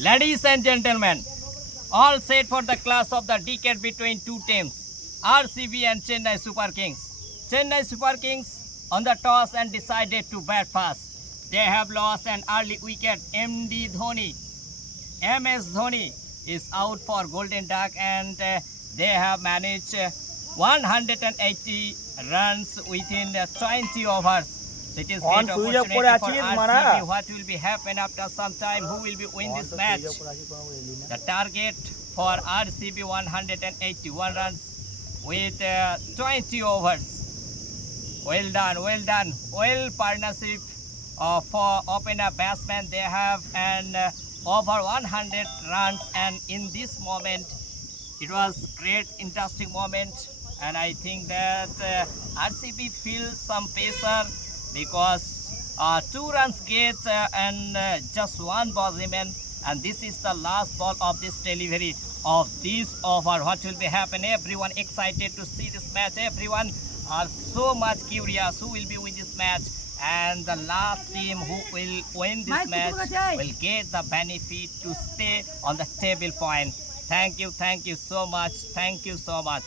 Ladies and gentlemen, all set for the clash of the decade between two teams, RCB and Chennai Super Kings. Chennai Super Kings on the toss and decided to bat fast. They have lost an early wicket. MS Dhoni is out for Golden Duck and they have managed 180 runs within 20 overs. It is great opportunity for RCB. What will be happen after some time? Who will be win this match? The target for RCB 181 runs with 20 overs. Well done, well done. Well partnership for opener batsman. They have an over 100 runs, and in this moment, it was great, interesting moment. And I think that RCB feels some pressure because 2 runs get and just 1 ball remain, and this is the last ball of this delivery of this over. What will be happen? Everyone excited to see this match. Everyone are so much curious who will be win this match, and the last team who will win this match will get the benefit to stay on the table point. Thank you so much. Thank you so much.